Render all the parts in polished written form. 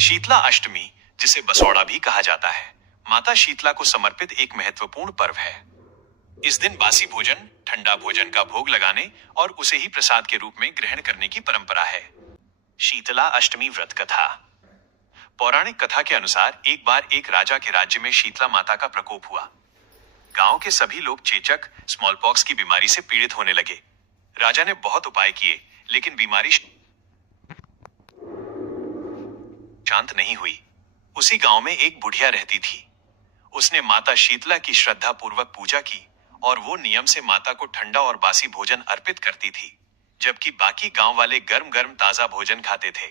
शीतला अष्टमी, जिसे बसौड़ा भी कहा जाता है, माता शीतला को समर्पित एक महत्वपूर्ण पर्व है। इस दिन बासी भोजन, ठंडा भोजन का भोग लगाने और उसे ही प्रसाद के रूप में ग्रहण करने की परंपरा है। शीतला अष्टमी व्रत कथा। पौराणिक कथा के अनुसार एक बार एक राजा के राज्य में शीतला माता का प्रकोप हुआ। गांव के सभी लोग चेचक, स्मॉल पॉक्स की बीमारी से पीड़ित होने लगे। राजा ने बहुत उपाय किए, लेकिन बीमारी शांत नहीं हुई। उसी गांव में एक बुढ़िया रहती थी। उसने माता शीतला की श्रद्धा पूर्वक पूजा की और वो नियम से माता को ठंडा और बासी भोजन अर्पित करती थी, जबकि बाकी गांव वाले गर्म गर्म ताजा भोजन खाते थे।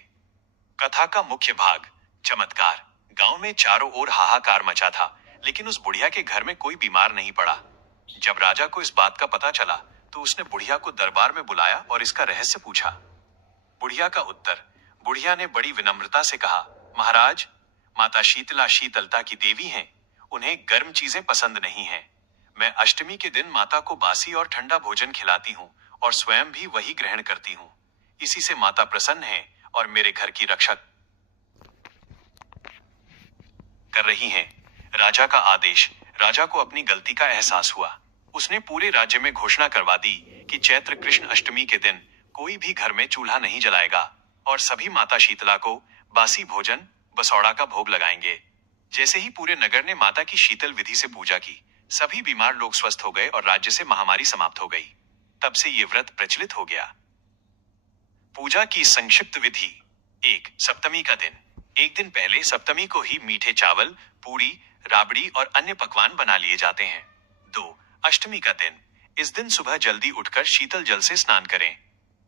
कथा का मुख्य भाग, चमत्कार। गांव में चारों ओर हाहाकार मचा था, लेकिन उस बुढ़िया के घर में कोई बीमार नहीं पड़ा। जब राजा को इस बात का पता चला तो उसने बुढ़िया को दरबार में बुलाया और इसका रहस्य पूछा। बुढ़िया का उत्तर। बुढ़िया ने बड़ी विनम्रता से कहा, महाराज, माता शीतला शीतलता की देवी हैं। उन्हें गर्म चीजें पसंद नहीं हैं। मैं अष्टमी के दिन माता को बासी और ठंडा भोजन खिलाती हूँ और स्वयं भी वही ग्रहण करती हूँ। इसी से माता प्रसन्न है और मेरे घर की रक्षा कर रही हैं। राजा का आदेश। राजा को अपनी गलती का एहसास हुआ। उसने पूरे राज्य में घोषणा करवा दी कि चैत्र कृष्ण अष्टमी के दिन कोई भी घर में चूल्हा नहीं जलाएगा और सभी माता शीतला को बासी भोजन, बसौड़ा का भोग लगाएंगे। जैसे ही पूरे नगर ने माता की शीतल विधि से पूजा की, सभी बीमार लोग स्वस्थ हो गए और राज्य से महामारी समाप्त हो गई। तब से ये व्रत प्रचलित हो गया। पूजा की संक्षिप्त विधि। 1. सप्तमी का दिन। एक दिन पहले सप्तमी को ही मीठे चावल, पूड़ी, राबड़ी और अन्य पकवान बना लिए जाते हैं। 2. अष्टमी का दिन। इस दिन सुबह जल्दी उठकर शीतल जल से स्नान करें।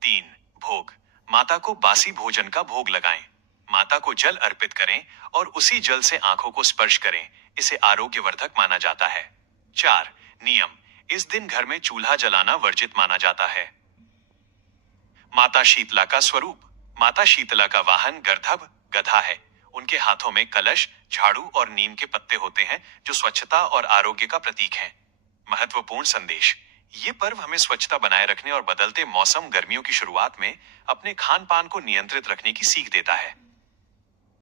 3. भोग। माता को बासी भोजन का भोग लगाएं। माता को जल अर्पित करें और उसी जल से आंखों को स्पर्श करें। इसे आरोग्यवर्धक माना जाता है। 4. नियम। इस दिन घर में चूल्हा जलाना वर्जित माना जाता है। माता शीतला का स्वरूप। माता शीतला का वाहन गर्दभ, गधा है। उनके हाथों में कलश, झाड़ू और नीम के पत्ते होते हैं, जो स्वच्छता और आरोग्य का प्रतीक हैं। महत्वपूर्ण संदेश। ये पर्व हमें स्वच्छता बनाए रखने और बदलते मौसम, गर्मियों की शुरुआत में अपने खान पान को नियंत्रित रखने की सीख देता है।